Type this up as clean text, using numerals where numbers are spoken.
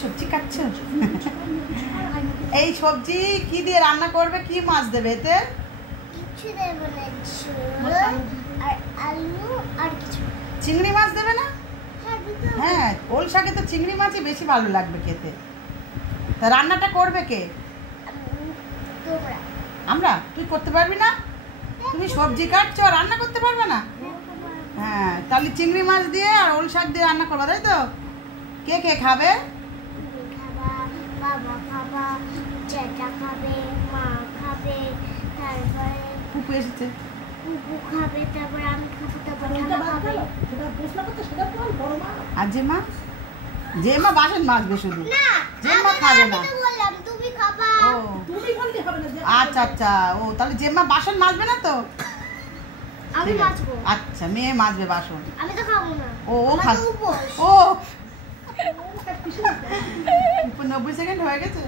সবজি কাটছো? এই সবজি কি দিয়ে রান্না করবে? কি মাছ দেবে এতে? চিংড়ি মাছ দেবে না? হ্যাঁ, ওল শাকে তো চিংড়ি মাছই বেশি ভালো লাগবে খেতে। তা রান্নাটা করবে কে? আমরা? তুই করতে পারবি না? তুমি সবজি কাটছো, রান্না করতে পারবে না? হ্যাঁ, তাহলে চিংড়ি মাছ দিয়ে আর ওল শাক দিয়ে রান্না করবা, তাই তো? কে কে খাবে? বাবা খাবে, জ্যাঠা খাবে, মা খাবে, তারপরে ফুপু এসেছে, ফুপু খাবে, তারপরে আমি খাবো, তারপরে খাবে। আর জেমা? জেমা বাসন মাজবে শুধু, না জেমা খাবে না। আমি তো বললাম তুমি খাবা। ও তুমি বলতে হবে না। আচ্ছা আচ্ছা, ও তাহলে জেমা বাসন মাজবে না তো? আমি মাজবো। আচ্ছা, মেয়ে মাজবে বাসন। আমি তো খাবো না। ও আমার তো উপোস। ও 90 সেকেন্ড হয়ে গেছে।